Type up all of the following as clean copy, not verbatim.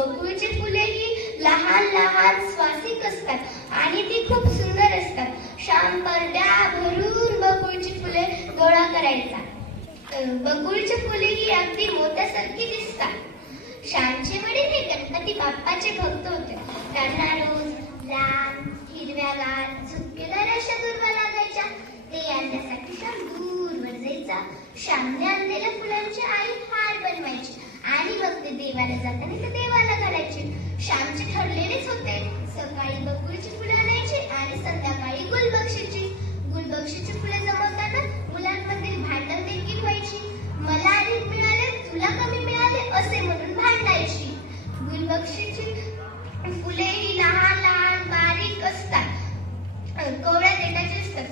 बकुळीची फुले ही लहान लहान स्वासिक असतात आणि ती खूप सुंदर असतात. श्याम परड्या भरून बकुळीची फुले गोळा करायचा. बकुळीची फुले ही अगदी मोत्यासारखी दिसतात. श्यामचे वडील हे गणपती बाप्पाचे भक्त होते. त्यांना रोज लाल हिरव्यागार झुकलेल्या रेषा दुर्वा लागायच्या. ते आणण्यासाठी श्याम दूरवर जायचा. श्यामने आणलेल्या फुलांची आई हार बनवायची आणि मग ते देवाला जाताना ते देवाला घालायचे. श्यामचे ठरलेलेच होते. सकाळी बकुळीची फुले आणायची आणि संध्याकाळी गुलबक्षीची. गुलबक्षीची फुले जमवताना मुलांमध्ये भांडण देखील व्हायची. मला अधिक मिळाले, तुला कमी मिळाले असे म्हणून भांडायची. गुलबक्षीची फुले ही लहान लहान बारीक असतात. कोवळ्या देठाची असतात.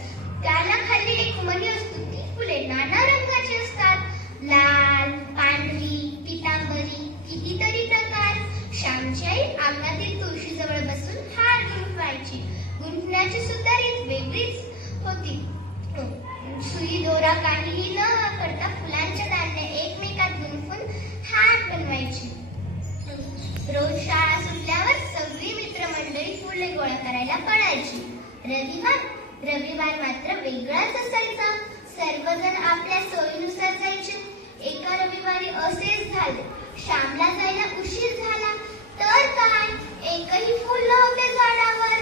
त्याला खाली एक मणी असतो. ती फुले नाना रंगाची असतात. लाल, पांढरी, पितांबरी, कितीतरी प्रकार. श्यामची आई अंगणातील तुळशीजवळ बसून हार गुंफवायची. गुंफण्याची सुद्धा रीत वेगळीच होती. सुई दोरा काहीही न वापरता फुलांच्या दांड्या एकमेकात गुंफून हार बनवायची. रोज शाळा सुटल्यावर सगळी मित्रमंडळी फुले गोळा करायला पडायची. रविवार मात्र वेगळाच असायचा. सर्वजण आपल्या सोयीनुसार जायचे. एका रविवारी असेच झाले. श्यामला जायला उशीर झाला तर काय, एकही फुल नव्हते झाडावर.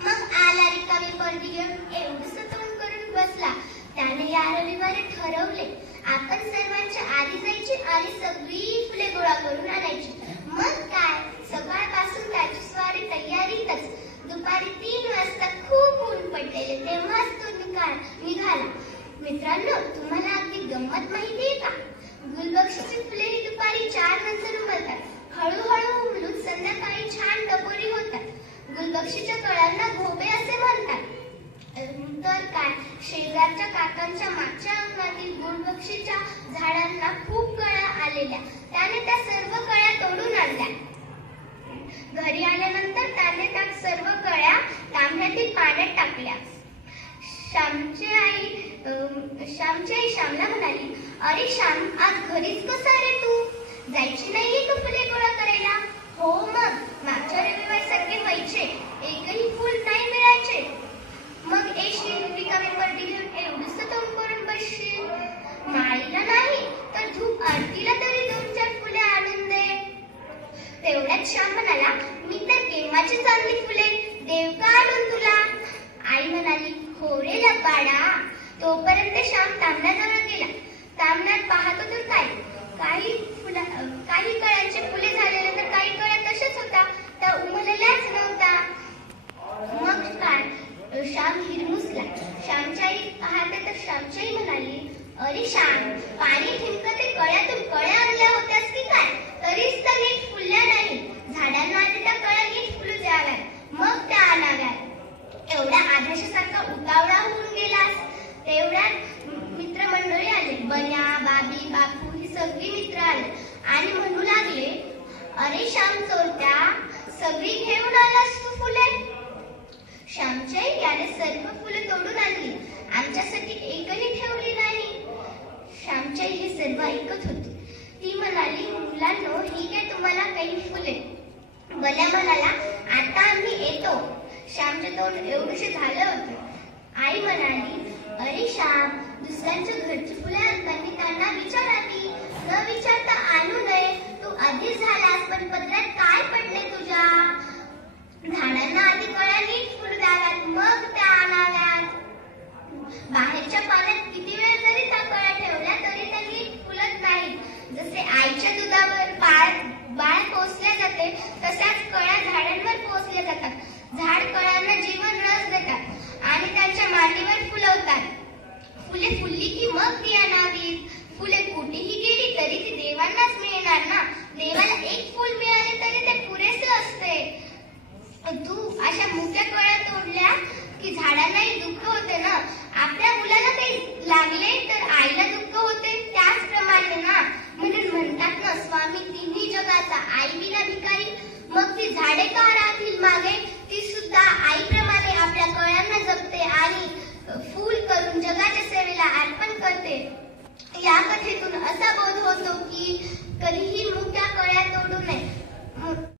मग आला रिकामी पर्दी घेऊन एवढंसं तोंड करून बसला. त्याने या रविवारी ठरवले, आपण सर्वांच्या आधी जायचे आणि सगळी फुले गोळा करून आणायची. मग काय, सकाळपासून त्याची स्वारी तयारीतच. दुपारी 3 वाजता खूप ऊन पडलेले तेव्हाच तो निघाला. मित्रांनो, तुम्हाला अगदी गंमत माहितीये का? गुलबक्षीची फुले ही दुपारी 4 नंतर उमलतात. हळूहळू उमलून संध्याकाळी छान टपोरी होतात. गुलबक्षीच्या कळ्यांना घोबे असे म्हणतात. तर काय, शेजारच्या काकांच्या मागच्या अंगणातील गुलबक्षीच्या झाडांना खूप कळ्या आलेल्या. त्याने त्या सर्व कळ्या तोडून आणल्या. घरी आल्यानंतर त्याने त्या सर्व कळ्या तांब्यातील पाण्यात टाकल्या. श्यामची आई श्यामला म्हणाली, अरे श्याम, आज घरीच कसा रे तू? जायची नाहीये का फुले गोळा करायला? हो, मग मागच्या रविवारी सारखे व्हायचे, एकही फुल नाही मिळायचे. मग येशील रिकामी पर्दी घेऊन एवढंच तोंड करून बसशील. माईला नाही तर धूप आरतीला तरी 2-4 फुले आणून दे. तेवढ्यात श्याम म्हणाला, मी तर केव्हाचीच आणली फुले, देव का आणून तुला? आई म्हणाली, हो रे लबाडा. तोपर्यंत श्याम तांब्याजवळ गेला. तांब्यात पाहतो तर काही कळ्यांचे फुले झालेले तर काही कळ्या तशाच होत्या. त्या उमलल्याच नव्हता. मग काय, श्याम हिरमुसला. श्यामची आई पाहते तर श्यामची आई म्हणाली, अरे श्याम, पाणी ठिणकते कळ्यातून कळ्या आणल्या होत्यास की काय? तरीच त्या नीट फुलल्या नाही. झाडांना आधी त्या कळ्या नीट फुलू द्याव्यात, मग त्या आणाव्यात. एवढ्या आधाशासारखा उतावळा होऊन गेलास. तेवढ्यात मित्रमंडळी आले. बन्या, बाबी, बापू ही सगळी मित्र आले आणि म्हणू लागले, अरे श्याम चोरट्या, सगळी घेऊन आलास तू फुले? श्यामच्या याने सर्व फुले तोडून आणली, आमच्यासाठी एकही ठेवली नाही. श्यामच्या हे सर्व ऐकत होती. ती म्हणाली, मुलांनो, ही घे तुम्हाला काही फुले. बन्या म्हणाला, आता आम्ही येतो. श्यामचे तोंड एवढेसे झाले होते. आई म्हणाली, अरे श्याम, दुसऱ्यांच्या घरची फुले आणताना त्यांना विचारावी, न विचारता आणू नये. तू आधी झालास, पण पत्रात काय पडले तुझ्या? झाडांना आधी कळ्या नीट फुलू द्याव्यात, मग त्या आणाव्यात. बाहेरच्या पाण्यात किती वेळ जरी त्या कळ्या ठेवल्या तरी त्या नीट फुलत नाहीत. जसे आईच्या दुधावर बाळ पोसले जाते, तशाच कळ्या झाडांवर पोसल्या जातात. झाड कळ्यांना जीवन रस देतात आणि त्यांच्या मांडीवर फुलवतात. फुले फुलली की मग ती आणावीत. फुले कुठेही गेली तरी ती देवांनाच मिळणार ना. देवाला एक फुल मिळाले तरी ते पुरेसे असते. तू अशा मुक्या कळ्या तोडल्या की झाडांनाही दुःख होते ना. आपल्या मुलाला काही लागले तर आईला दुःख होते, त्याचप्रमाणे ना. म्हणून म्हणतात ना, स्वामी तिन्ही जगाचा, आई विना भिकारी. मग ती झाडे का राहतील मागे? ती सुद्धा आईप्रमाणे आपल्या कळ्यांना जपते आणि फूल करून जगाच्या सेवेला अर्पण करते. या कथेतून असा बोध होतो की कधीही मुक्या कळ्या तोडू नये. मो-